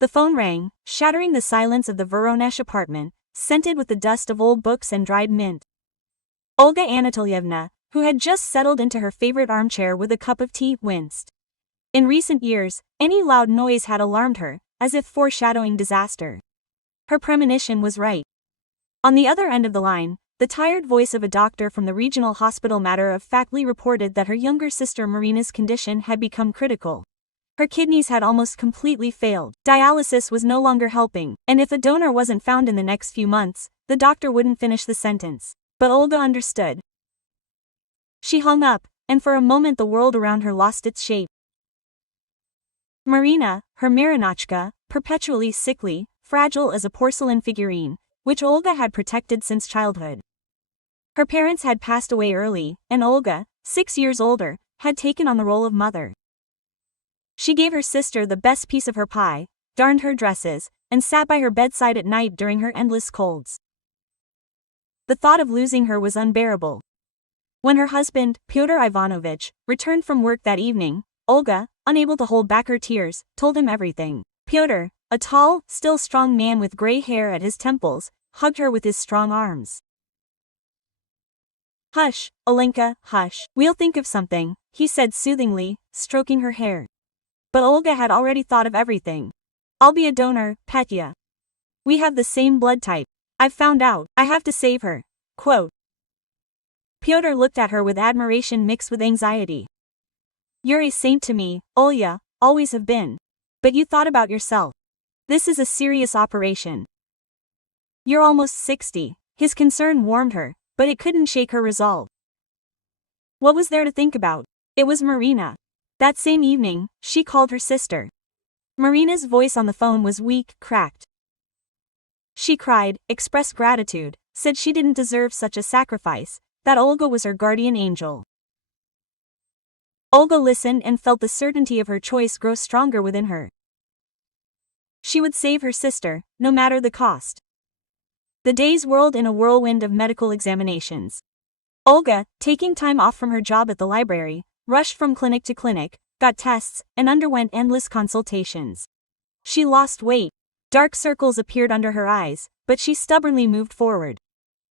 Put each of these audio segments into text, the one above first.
The phone rang, shattering the silence of the Voronezh apartment, scented with the dust of old books and dried mint. Olga Anatolyevna, who had just settled into her favorite armchair with a cup of tea, winced. In recent years, any loud noise had alarmed her, as if foreshadowing disaster. Her premonition was right. On the other end of the line, the tired voice of a doctor from the regional hospital matter-of-factly reported that her younger sister Marina's condition had become critical. Her kidneys had almost completely failed, dialysis was no longer helping, and if a donor wasn't found in the next few months, the doctor wouldn't finish the sentence. But Olga understood. She hung up, and for a moment the world around her lost its shape. Marina, her Marinachka, perpetually sickly, fragile as a porcelain figurine, which Olga had protected since childhood. Her parents had passed away early, and Olga, 6 years older, had taken on the role of mother. She gave her sister the best piece of her pie, darned her dresses, and sat by her bedside at night during her endless colds. The thought of losing her was unbearable. When her husband, Pyotr Ivanovich, returned from work that evening, Olga, unable to hold back her tears, told him everything. Pyotr, a tall, still strong man with gray hair at his temples, hugged her with his strong arms. "Hush, Olenka, hush, we'll think of something," he said soothingly, stroking her hair. But Olga had already thought of everything. "I'll be a donor, Petya. We have the same blood type. I've found out, I have to save her." Quote. Pyotr looked at her with admiration mixed with anxiety. "You're a saint to me, Olya, always have been. But you thought about yourself. This is a serious operation. You're almost 60, his concern warmed her, but it couldn't shake her resolve. What was there to think about? It was Marina. That same evening, she called her sister. Marina's voice on the phone was weak, cracked. She cried, expressed gratitude, said she didn't deserve such a sacrifice, that Olga was her guardian angel. Olga listened and felt the certainty of her choice grow stronger within her. She would save her sister, no matter the cost. The days whirled in a whirlwind of medical examinations. Olga, taking time off from her job at the library, rushed from clinic to clinic, got tests, and underwent endless consultations. She lost weight. Dark circles appeared under her eyes, but she stubbornly moved forward.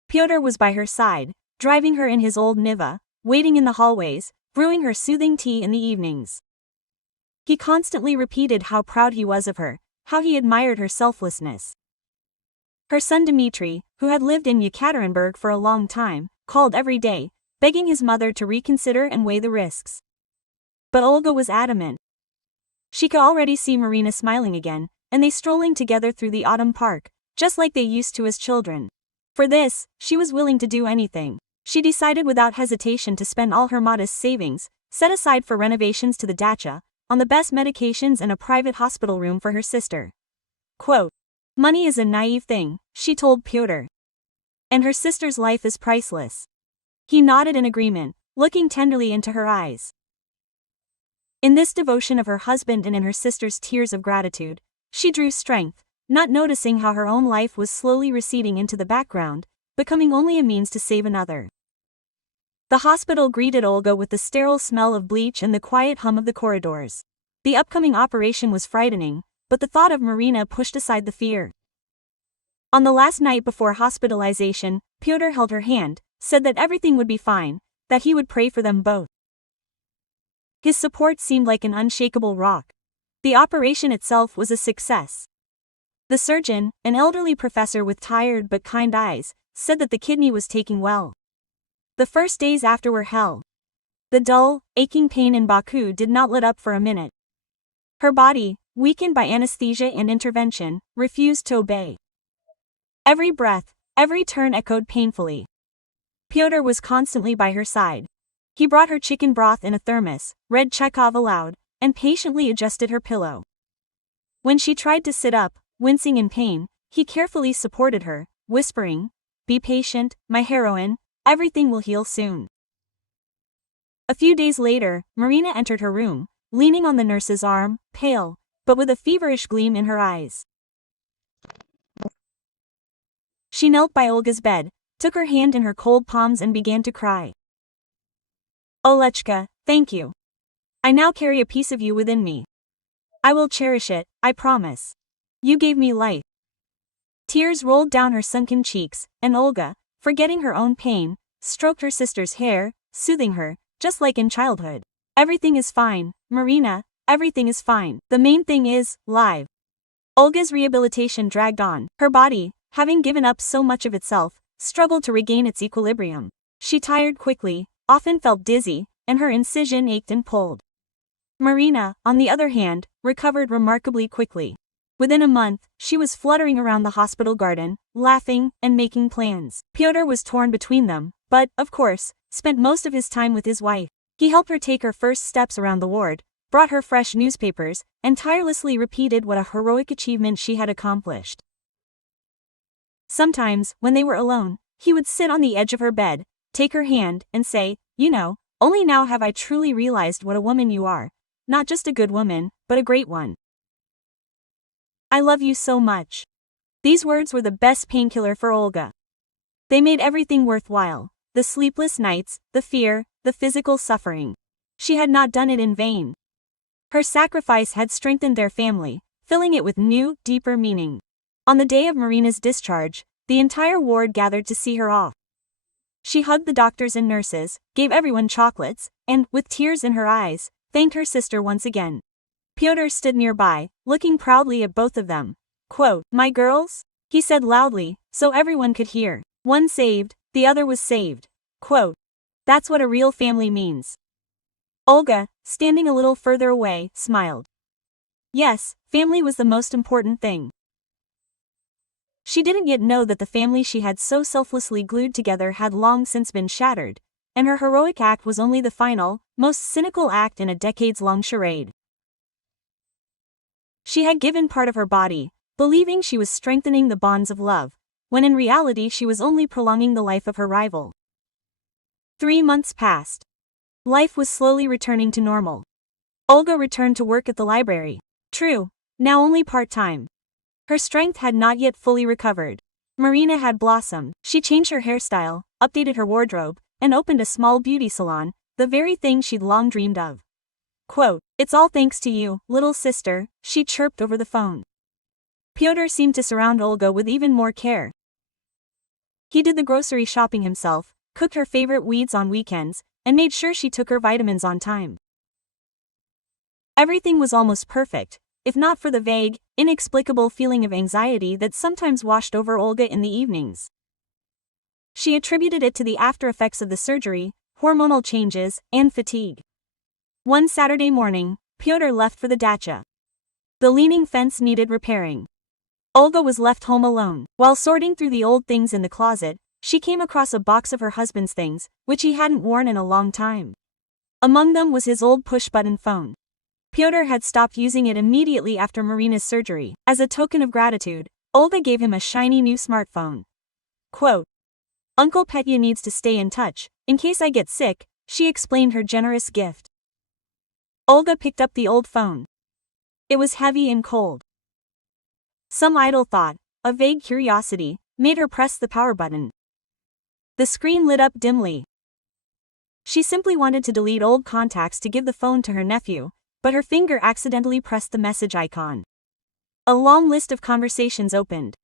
Pyotr was by her side, driving her in his old Niva, waiting in the hallways, brewing her soothing tea in the evenings. He constantly repeated how proud he was of her, how he admired her selflessness. Her son Dmitry, who had lived in Yekaterinburg for a long time, called every day, begging his mother to reconsider and weigh the risks. But Olga was adamant. She could already see Marina smiling again, and they strolling together through the autumn park, just like they used to as children. For this, she was willing to do anything. She decided without hesitation to spend all her modest savings, set aside for renovations to the dacha, on the best medications and a private hospital room for her sister. Quote, "Money is a naive thing," she told Pyotr. "And her sister's life is priceless." He nodded in agreement, looking tenderly into her eyes. In this devotion of her husband and in her sister's tears of gratitude, she drew strength, not noticing how her own life was slowly receding into the background, becoming only a means to save another. The hospital greeted Olga with the sterile smell of bleach and the quiet hum of the corridors. The upcoming operation was frightening, but the thought of Marina pushed aside the fear. On the last night before hospitalization, Pyotr held her hand, said that everything would be fine, that he would pray for them both. His support seemed like an unshakable rock. The operation itself was a success. The surgeon, an elderly professor with tired but kind eyes, said that the kidney was taking well. The first days after were hell. The dull, aching pain in Baku did not let up for a minute. Her body, weakened by anesthesia and intervention, refused to obey. Every breath, every turn echoed painfully. Pyotr was constantly by her side. He brought her chicken broth in a thermos, read Chekhov aloud, and patiently adjusted her pillow. When she tried to sit up, wincing in pain, he carefully supported her, whispering, "Be patient, my heroine, everything will heal soon." A few days later, Marina entered her room, leaning on the nurse's arm, pale, but with a feverish gleam in her eyes. She knelt by Olga's bed, took her hand in her cold palms and began to cry. "Olechka, thank you. I now carry a piece of you within me. I will cherish it, I promise. You gave me life. Tears rolled down her sunken cheeks, and Olga, forgetting her own pain, stroked her sister's hair, soothing her, just like in childhood. Everything is fine, Marina, everything is fine. The main thing is, live. Olga's rehabilitation dragged on. Her body, having given up so much of itself, struggled to regain its equilibrium. She tired quickly, often felt dizzy, and her incision ached and pulled. Marina, on the other hand, recovered remarkably quickly. Within a month, she was fluttering around the hospital garden, laughing, and making plans. Pyotr was torn between them, but, of course, spent most of his time with his wife. He helped her take her first steps around the ward, brought her fresh newspapers, and tirelessly repeated what a heroic achievement she had accomplished. Sometimes, when they were alone, he would sit on the edge of her bed, take her hand, and say, "You know, only now have I truly realized what a woman you are. Not just a good woman, but a great one. I love you so much." These words were the best painkiller for Olga. They made everything worthwhile: the sleepless nights, the fear, the physical suffering. She had not done it in vain. Her sacrifice had strengthened their family, filling it with new, deeper meaning. On the day of Marina's discharge, the entire ward gathered to see her off. She hugged the doctors and nurses, gave everyone chocolates, and, with tears in her eyes, thanked her sister once again. Pyotr stood nearby, looking proudly at both of them. Quote, "My girls?" he said loudly, so everyone could hear. "One saved, the other was saved." Quote, "That's what a real family means." Olga, standing a little further away, smiled. Yes, family was the most important thing. She didn't yet know that the family she had so selflessly glued together had long since been shattered, and her heroic act was only the final, most cynical act in a decades-long charade. She had given part of her body, believing she was strengthening the bonds of love, when in reality she was only prolonging the life of her rival. 3 months passed. Life was slowly returning to normal. Olga returned to work at the library. True, now only part-time. Her strength had not yet fully recovered. Marina had blossomed. She changed her hairstyle, updated her wardrobe, and opened a small beauty salon, the very thing she'd long dreamed of. Quote, "It's all thanks to you, little sister," she chirped over the phone. Pyotr seemed to surround Olga with even more care. He did the grocery shopping himself, cooked her favorite weeds on weekends, and made sure she took her vitamins on time. Everything was almost perfect, if not for the vague, inexplicable feeling of anxiety that sometimes washed over Olga in the evenings. She attributed it to the after-effects of the surgery, hormonal changes, and fatigue. One Saturday morning, Pyotr left for the dacha. The leaning fence needed repairing. Olga was left home alone. While sorting through the old things in the closet, she came across a box of her husband's things, which he hadn't worn in a long time. Among them was his old push-button phone. Pyotr had stopped using it immediately after Marina's surgery. As a token of gratitude, Olga gave him a shiny new smartphone. Quote, "Uncle Petya needs to stay in touch, in case I get sick," she explained her generous gift. Olga picked up the old phone. It was heavy and cold. Some idle thought, a vague curiosity, made her press the power button. The screen lit up dimly. She simply wanted to delete old contacts to give the phone to her nephew, but her finger accidentally pressed the message icon. A long list of conversations opened.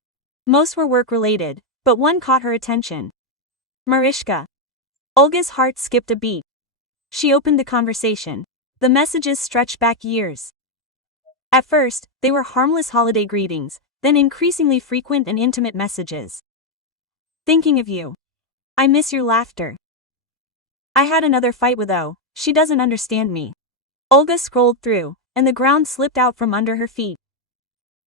Most were work-related, but one caught her attention. Marishka. Olga's heart skipped a beat. She opened the conversation. The messages stretched back years. At first, they were harmless holiday greetings, then increasingly frequent and intimate messages. "Thinking of you. I miss your laughter. I had another fight with O. She doesn't understand me." Olga scrolled through, and the ground slipped out from under her feet.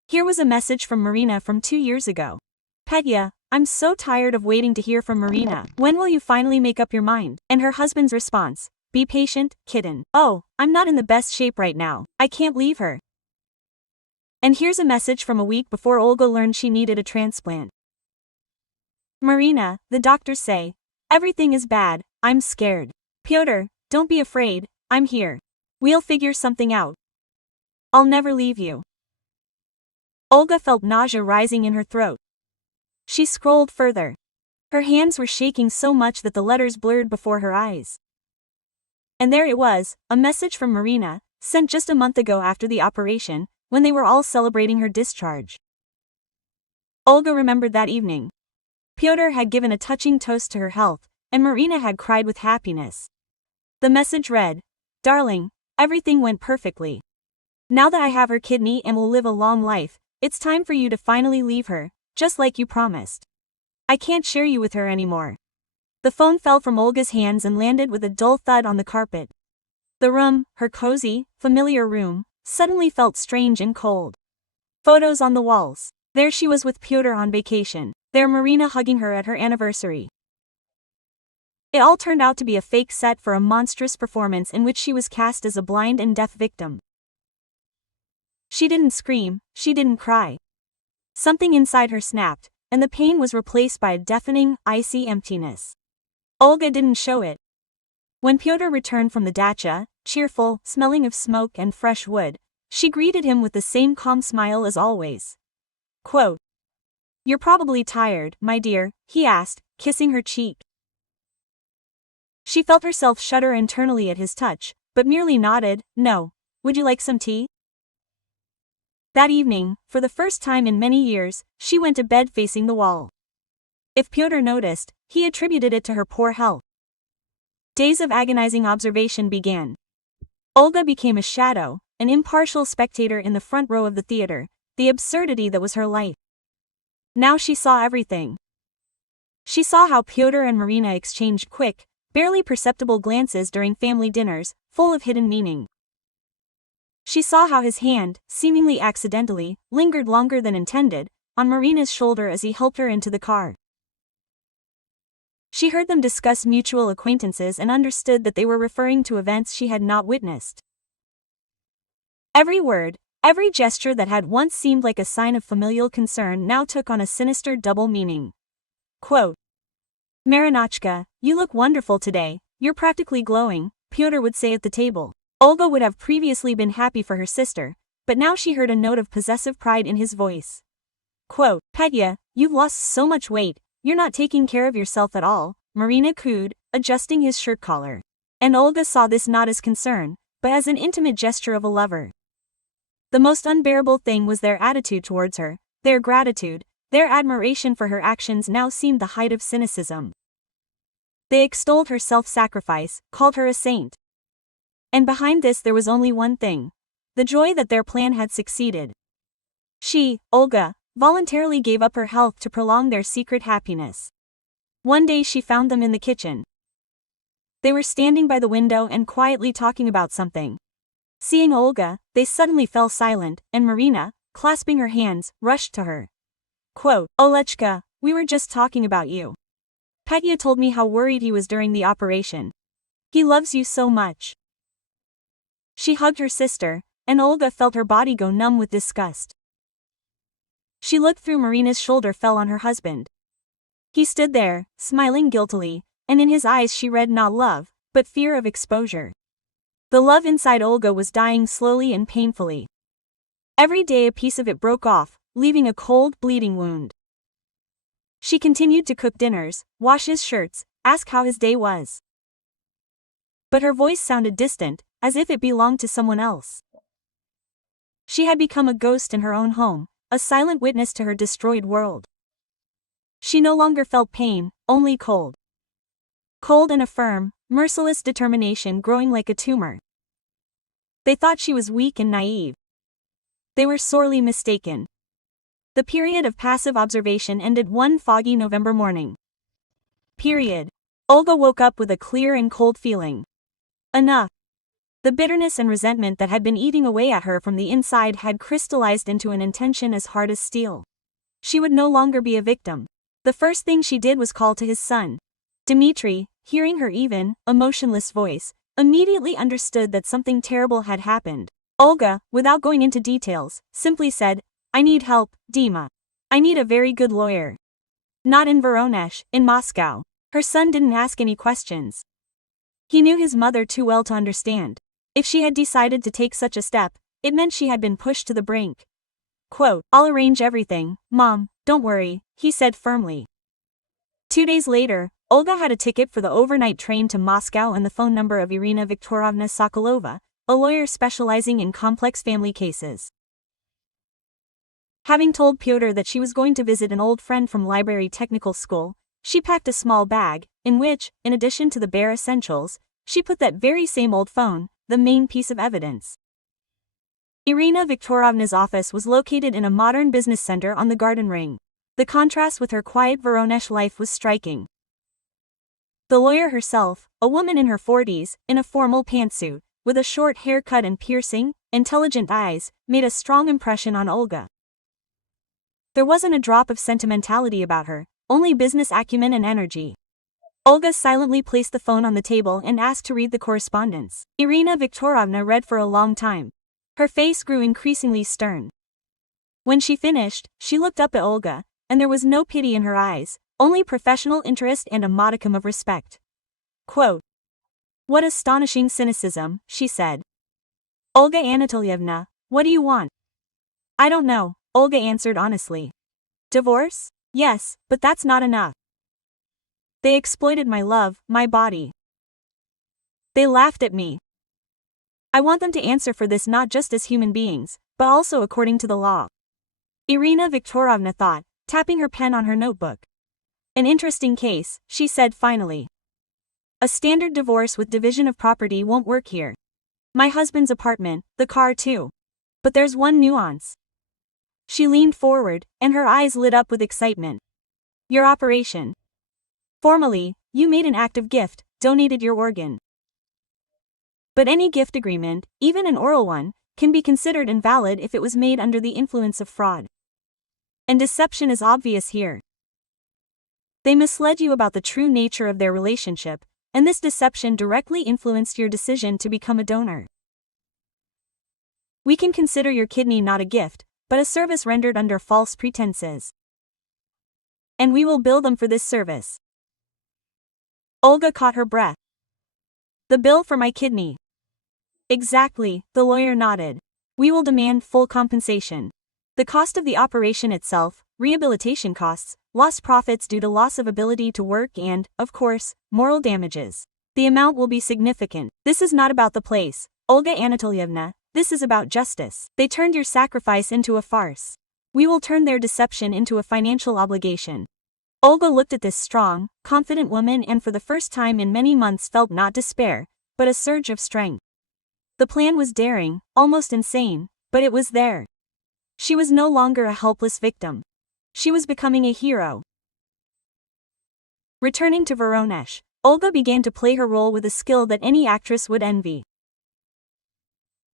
Here was a message from Marina from 2 years ago. "Petya, I'm so tired of waiting to hear from Marina. When will you finally make up your mind?" And her husband's response, "Be patient, kitten. Oh, I'm not in the best shape right now. I can't leave her." And here's a message from a week before Olga learned she needed a transplant. "Marina, the doctors say everything is bad. I'm scared. Pyotr, don't be afraid, I'm here. We'll figure something out. I'll never leave you." Olga felt nausea rising in her throat. She scrolled further. Her hands were shaking so much that the letters blurred before her eyes. And there it was, a message from Marina, sent just a month ago after the operation, when they were all celebrating her discharge. Olga remembered that evening. Pyotr had given a touching toast to her health, and Marina had cried with happiness. The message read, "Darling, everything went perfectly. Now that I have her kidney and will live a long life, it's time for you to finally leave her, just like you promised. I can't share you with her anymore." The phone fell from Olga's hands and landed with a dull thud on the carpet. The room, her cozy, familiar room, suddenly felt strange and cold. Photos on the walls. There she was with Pyotr on vacation, there Marina hugging her at her anniversary. It all turned out to be a fake set for a monstrous performance in which she was cast as a blind and deaf victim. She didn't scream, she didn't cry. Something inside her snapped, and the pain was replaced by a deafening, icy emptiness. Olga didn't show it. When Pyotr returned from the dacha, cheerful, smelling of smoke and fresh wood, she greeted him with the same calm smile as always. Quote, "You're probably tired, my dear," he asked, kissing her cheek. She felt herself shudder internally at his touch, but merely nodded, "No. Would you like some tea?" That evening, for the first time in many years, she went to bed facing the wall. If Pyotr noticed, he attributed it to her poor health. Days of agonizing observation began. Olga became a shadow, an impartial spectator in the front row of the theater, the absurdity that was her life. Now she saw everything. She saw how Pyotr and Marina exchanged quick, barely perceptible glances during family dinners, full of hidden meaning. She saw how his hand, seemingly accidentally, lingered longer than intended, on Marina's shoulder as he helped her into the car. She heard them discuss mutual acquaintances and understood that they were referring to events she had not witnessed. Every word, every gesture that had once seemed like a sign of familial concern now took on a sinister double meaning. Quote, "Marinachka, you look wonderful today, you're practically glowing," Pyotr would say at the table. Olga would have previously been happy for her sister, but now she heard a note of possessive pride in his voice. Quote, "Petya, you've lost so much weight, you're not taking care of yourself at all," Marina cooed, adjusting his shirt collar. And Olga saw this not as concern, but as an intimate gesture of a lover. The most unbearable thing was their attitude towards her, their gratitude, their admiration for her actions now seemed the height of cynicism. They extolled her self-sacrifice, called her a saint. And behind this there was only one thing: the joy that their plan had succeeded. She, Olga, voluntarily gave up her health to prolong their secret happiness. One day she found them in the kitchen. They were standing by the window and quietly talking about something. Seeing Olga, they suddenly fell silent, and Marina, clasping her hands, rushed to her. Quote, "Olechka, we were just talking about you. Petya told me how worried he was during the operation. He loves you so much." She hugged her sister, and Olga felt her body go numb with disgust. She looked through Marina's shoulder, fell on her husband. He stood there, smiling guiltily, and in his eyes she read not love, but fear of exposure. The love inside Olga was dying slowly and painfully. Every day a piece of it broke off, leaving a cold, bleeding wound. She continued to cook dinners, wash his shirts, ask how his day was. But her voice sounded distant, as if it belonged to someone else. She had become a ghost in her own home, a silent witness to her destroyed world. She no longer felt pain, only cold. Cold and a firm, merciless determination growing like a tumor. They thought she was weak and naive. They were sorely mistaken. The period of passive observation ended one foggy November morning. Olga woke up with a clear and cold feeling. Enough. The bitterness and resentment that had been eating away at her from the inside had crystallized into an intention as hard as steel. She would no longer be a victim. The first thing she did was call to his son. Dmitri, hearing her even, emotionless voice, immediately understood that something terrible had happened. Olga, without going into details, simply said, "I need help, Dima. I need a very good lawyer. Not in Voronezh, in Moscow." Her son didn't ask any questions. He knew his mother too well to understand. If she had decided to take such a step, it meant she had been pushed to the brink. Quote, "I'll arrange everything, Mom, don't worry," he said firmly. 2 days later, Olga had a ticket for the overnight train to Moscow and the phone number of Irina Viktorovna Sokolova, a lawyer specializing in complex family cases. Having told Pyotr that she was going to visit an old friend from library technical school, she packed a small bag, in which, in addition to the bare essentials, she put that very same old phone, the main piece of evidence. Irina Viktorovna's office was located in a modern business center on the Garden Ring. The contrast with her quiet Voronezh life was striking. The lawyer herself, a woman in her 40s, in a formal pantsuit, with a short haircut and piercing, intelligent eyes, made a strong impression on Olga. There wasn't a drop of sentimentality about her, only business acumen and energy. Olga silently placed the phone on the table and asked to read the correspondence. Irina Viktorovna read for a long time. Her face grew increasingly stern. When she finished, she looked up at Olga, and there was no pity in her eyes, only professional interest and a modicum of respect. Quote, "What astonishing cynicism," she said. "Olga Anatolyevna, what do you want?" "I don't know," Olga answered honestly. "Divorce? Yes, but that's not enough. They exploited my love, my body. They laughed at me. I want them to answer for this not just as human beings, but also according to the law." Irina Viktorovna thought, tapping her pen on her notebook. "An interesting case," she said finally. "A standard divorce with division of property won't work here. My husband's apartment, the car too. But there's one nuance." She leaned forward, and her eyes lit up with excitement. "Your operation. Formally, you made an act of gift, donated your organ. But any gift agreement, even an oral one, can be considered invalid if it was made under the influence of fraud. And deception is obvious here. They misled you about the true nature of their relationship, and this deception directly influenced your decision to become a donor. We can consider your kidney not a gift, but a service rendered under false pretenses. And we will bill them for this service." Olga caught her breath. "The bill for my kidney?" "Exactly," the lawyer nodded. "We will demand full compensation. The cost of the operation itself, rehabilitation costs, lost profits due to loss of ability to work and, of course, moral damages. The amount will be significant. This is not about the place, Olga Anatolyevna, this is about justice. They turned your sacrifice into a farce. We will turn their deception into a financial obligation." Olga looked at this strong, confident woman and for the first time in many months felt not despair, but a surge of strength. The plan was daring, almost insane, but it was there. She was no longer a helpless victim. She was becoming a hero. Returning to Voronezh, Olga began to play her role with a skill that any actress would envy.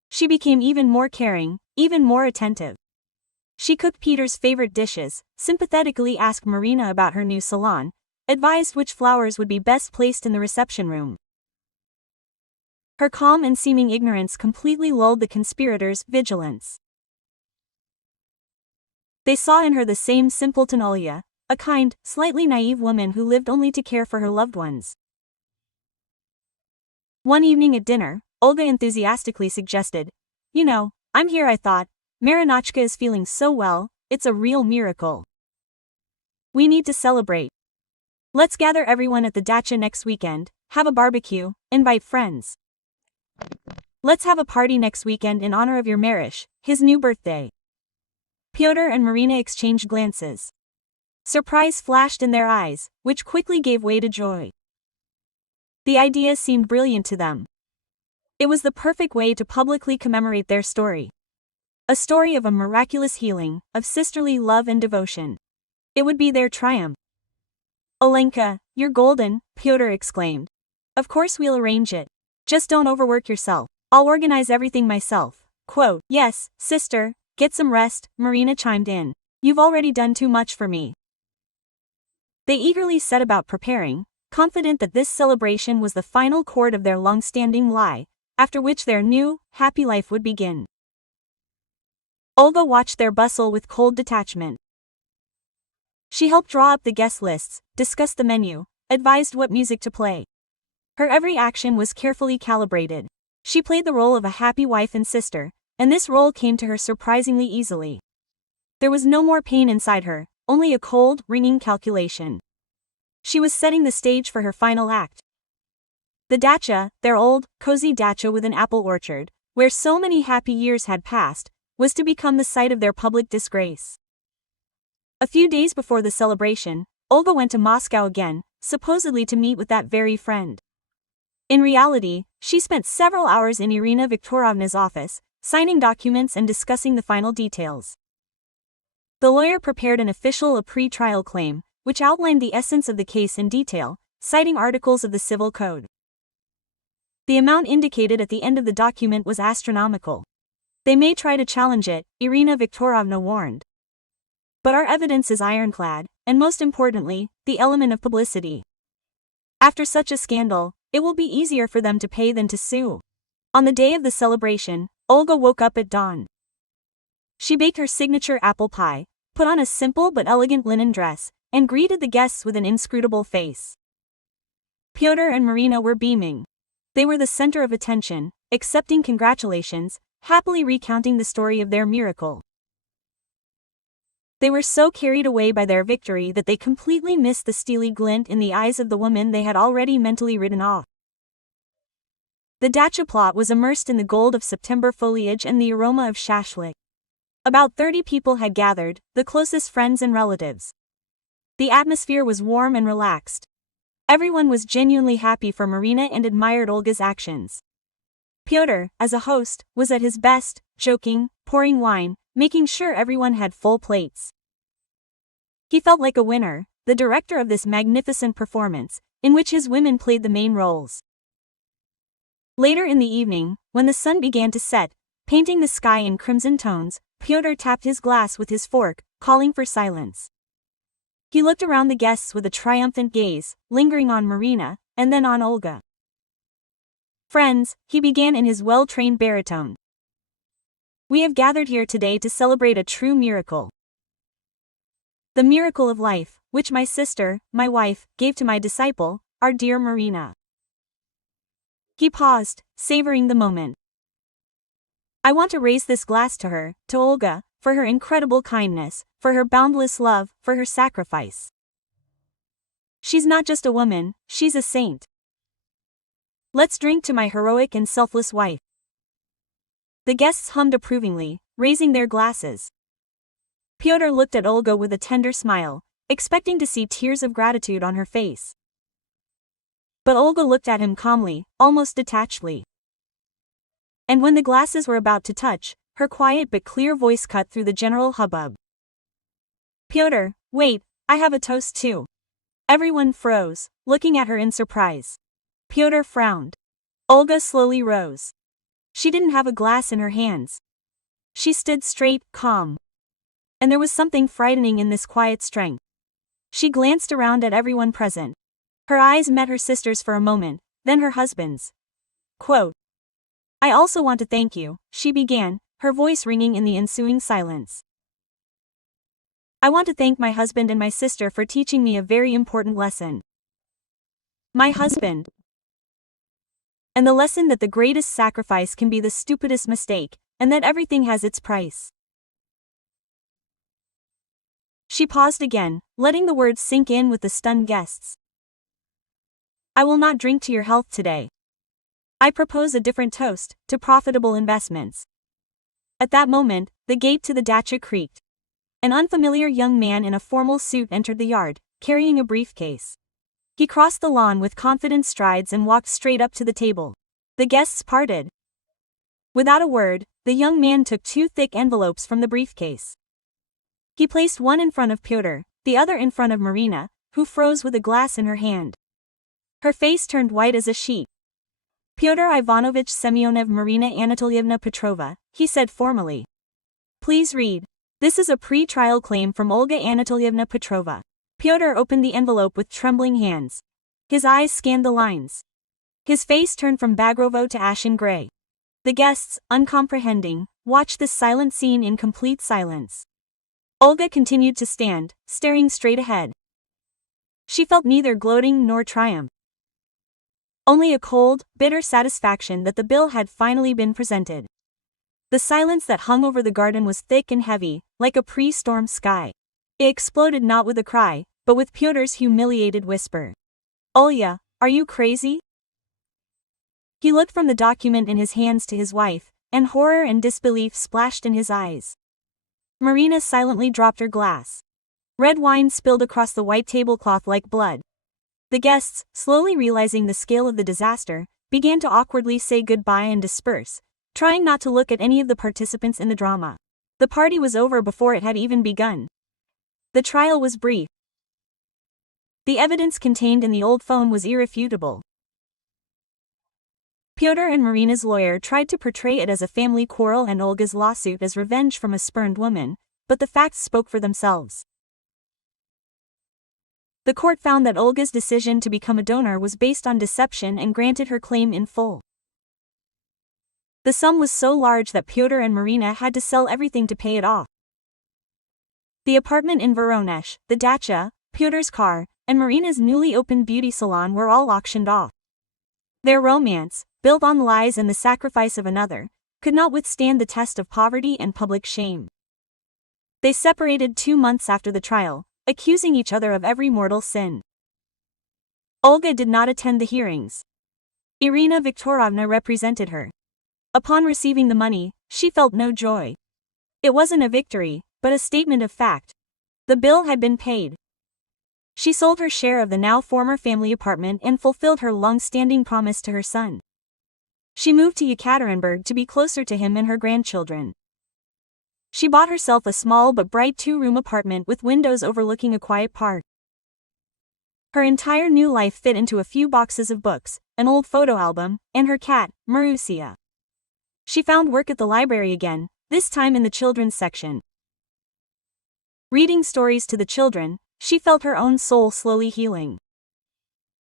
She became even more caring, even more attentive. She cooked Peter's favorite dishes, sympathetically asked Marina about her new salon, advised which flowers would be best placed in the reception room. Her calm and seeming ignorance completely lulled the conspirators' vigilance. They saw in her the same simpleton Olya, a kind, slightly naive woman who lived only to care for her loved ones. One evening at dinner, Olga enthusiastically suggested, "You know, I'm here I thought, Marinachka is feeling so well, it's a real miracle. We need to celebrate. Let's gather everyone at the dacha next weekend, have a barbecue, invite friends. Let's have a party next weekend in honor of your Marish, his new birthday." Pyotr and Marina exchanged glances. Surprise flashed in their eyes, which quickly gave way to joy. The idea seemed brilliant to them. It was the perfect way to publicly commemorate their story. A story of a miraculous healing, of sisterly love and devotion. It would be their triumph. "Olenka, you're golden," Pyotr exclaimed. "Of course we'll arrange it. Just don't overwork yourself. I'll organize everything myself." Quote, "Yes, sister, get some rest," Marina chimed in. "You've already done too much for me." They eagerly set about preparing, confident that this celebration was the final chord of their long-standing lie, after which their new, happy life would begin. Olga watched their bustle with cold detachment. She helped draw up the guest lists, discussed the menu, advised what music to play. Her every action was carefully calibrated. She played the role of a happy wife and sister, and this role came to her surprisingly easily. There was no more pain inside her, only a cold, ringing calculation. She was setting the stage for her final act. The dacha, their old, cozy dacha with an apple orchard, where so many happy years had passed, was to become the site of their public disgrace. A few days before the celebration, Olga went to Moscow again, supposedly to meet with that very friend. In reality, she spent several hours in Irina Viktorovna's office, signing documents and discussing the final details. The lawyer prepared an official pre-trial claim, which outlined the essence of the case in detail, citing articles of the Civil Code. The amount indicated at the end of the document was astronomical. They may try to challenge it, Irina Viktorovna warned. But our evidence is ironclad, and most importantly, the element of publicity. After such a scandal, it will be easier for them to pay than to sue. On the day of the celebration, Olga woke up at dawn. She baked her signature apple pie, put on a simple but elegant linen dress, and greeted the guests with an inscrutable face. Pyotr and Marina were beaming. They were the center of attention, accepting congratulations, happily recounting the story of their miracle. They were so carried away by their victory that they completely missed the steely glint in the eyes of the woman they had already mentally written off. The dacha plot was immersed in the gold of September foliage and the aroma of shashlik. About 30 people had gathered, the closest friends and relatives. The atmosphere was warm and relaxed. Everyone was genuinely happy for Marina and admired Olga's actions. Pyotr, as a host, was at his best, joking, pouring wine, making sure everyone had full plates. He felt like a winner, the director of this magnificent performance, in which his women played the main roles. Later in the evening, when the sun began to set, painting the sky in crimson tones, Pyotr tapped his glass with his fork, calling for silence. He looked around the guests with a triumphant gaze, lingering on Marina, and then on Olga. "Friends," he began in his well-trained baritone. "We have gathered here today to celebrate a true miracle. The miracle of life, which my sister, my wife, gave to my disciple, our dear Marina." He paused, savoring the moment. "I want to raise this glass to her, to Olga, for her incredible kindness, for her boundless love, for her sacrifice. She's not just a woman, she's a saint. Let's drink to my heroic and selfless wife." The guests hummed approvingly, raising their glasses. Pyotr looked at Olga with a tender smile, expecting to see tears of gratitude on her face. But Olga looked at him calmly, almost detachedly. And when the glasses were about to touch, her quiet but clear voice cut through the general hubbub. "Pyotr, wait, I have a toast too." Everyone froze, looking at her in surprise. Pyotr frowned. Olga slowly rose. She didn't have a glass in her hands. She stood straight, calm. And there was something frightening in this quiet strength. She glanced around at everyone present. Her eyes met her sister's for a moment, then her husband's. Quote, "I also want to thank you," she began, her voice ringing in the ensuing silence. "I want to thank my husband and my sister for teaching me a very important lesson. My husband. And the lesson that the greatest sacrifice can be the stupidest mistake, and that everything has its price." She paused again, letting the words sink in with the stunned guests. "I will not drink to your health today. I propose a different toast, to profitable investments." At that moment, the gate to the dacha creaked. An unfamiliar young man in a formal suit entered the yard, carrying a briefcase. He crossed the lawn with confident strides and walked straight up to the table. The guests parted. Without a word, the young man took 2 thick envelopes from the briefcase. He placed one in front of Pyotr, the other in front of Marina, who froze with a glass in her hand. Her face turned white as a sheet. "Pyotr Ivanovich Semyonev Marina Anatolyevna Petrova," he said formally. "Please read. This is a pre-trial claim from Olga Anatolyevna Petrova." Pyotr opened the envelope with trembling hands. His eyes scanned the lines. His face turned from bagrovo to ashen gray. The guests, uncomprehending, watched this silent scene in complete silence. Olga continued to stand, staring straight ahead. She felt neither gloating nor triumph. Only a cold, bitter satisfaction that the bill had finally been presented. The silence that hung over the garden was thick and heavy, like a pre-storm sky. It exploded not with a cry, but with Pyotr's humiliated whisper. "Olya, are you crazy?" He looked from the document in his hands to his wife, and horror and disbelief splashed in his eyes. Marina silently dropped her glass. Red wine spilled across the white tablecloth like blood. The guests, slowly realizing the scale of the disaster, began to awkwardly say goodbye and disperse, trying not to look at any of the participants in the drama. The party was over before it had even begun. The trial was brief. The evidence contained in the old phone was irrefutable. Pyotr and Marina's lawyer tried to portray it as a family quarrel and Olga's lawsuit as revenge from a spurned woman, but the facts spoke for themselves. The court found that Olga's decision to become a donor was based on deception and granted her claim in full. The sum was so large that Pyotr and Marina had to sell everything to pay it off. The apartment in Voronezh, the dacha, Pyotr's car, and Marina's newly opened beauty salon were all auctioned off. Their romance, built on lies and the sacrifice of another, could not withstand the test of poverty and public shame. They separated 2 months after the trial, accusing each other of every mortal sin. Olga did not attend the hearings. Irina Viktorovna represented her. Upon receiving the money, she felt no joy. It wasn't a victory, but a statement of fact. The bill had been paid. She sold her share of the now former family apartment and fulfilled her long-standing promise to her son. She moved to Yekaterinburg to be closer to him and her grandchildren. She bought herself a small but bright 2-room apartment with windows overlooking a quiet park. Her entire new life fit into a few boxes of books, an old photo album, and her cat, Marusia. She found work at the library again, this time in the children's section. Reading stories to the children, she felt her own soul slowly healing.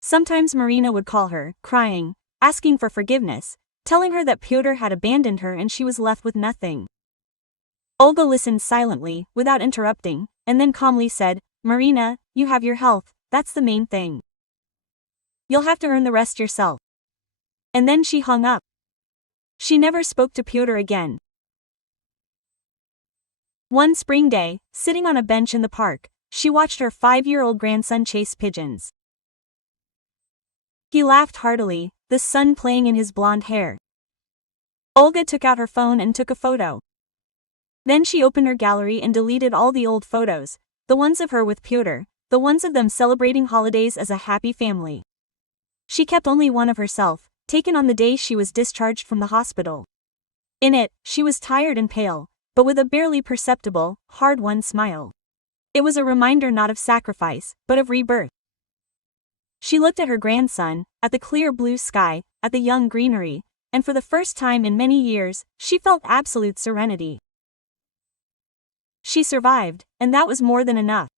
Sometimes Marina would call her, crying, asking for forgiveness, telling her that Pyotr had abandoned her and she was left with nothing. Olga listened silently, without interrupting, and then calmly said, "Marina, you have your health, that's the main thing. You'll have to earn the rest yourself." And then she hung up. She never spoke to Pyotr again. One spring day, sitting on a bench in the park, she watched her 5-year-old grandson chase pigeons. He laughed heartily, the sun playing in his blonde hair. Olga took out her phone and took a photo. Then she opened her gallery and deleted all the old photos, the ones of her with Pyotr, the ones of them celebrating holidays as a happy family. She kept only one of herself, taken on the day she was discharged from the hospital. In it, she was tired and pale, but with a barely perceptible, hard-won smile. It was a reminder not of sacrifice, but of rebirth. She looked at her grandson, at the clear blue sky, at the young greenery, and for the first time in many years, she felt absolute serenity. She survived, and that was more than enough.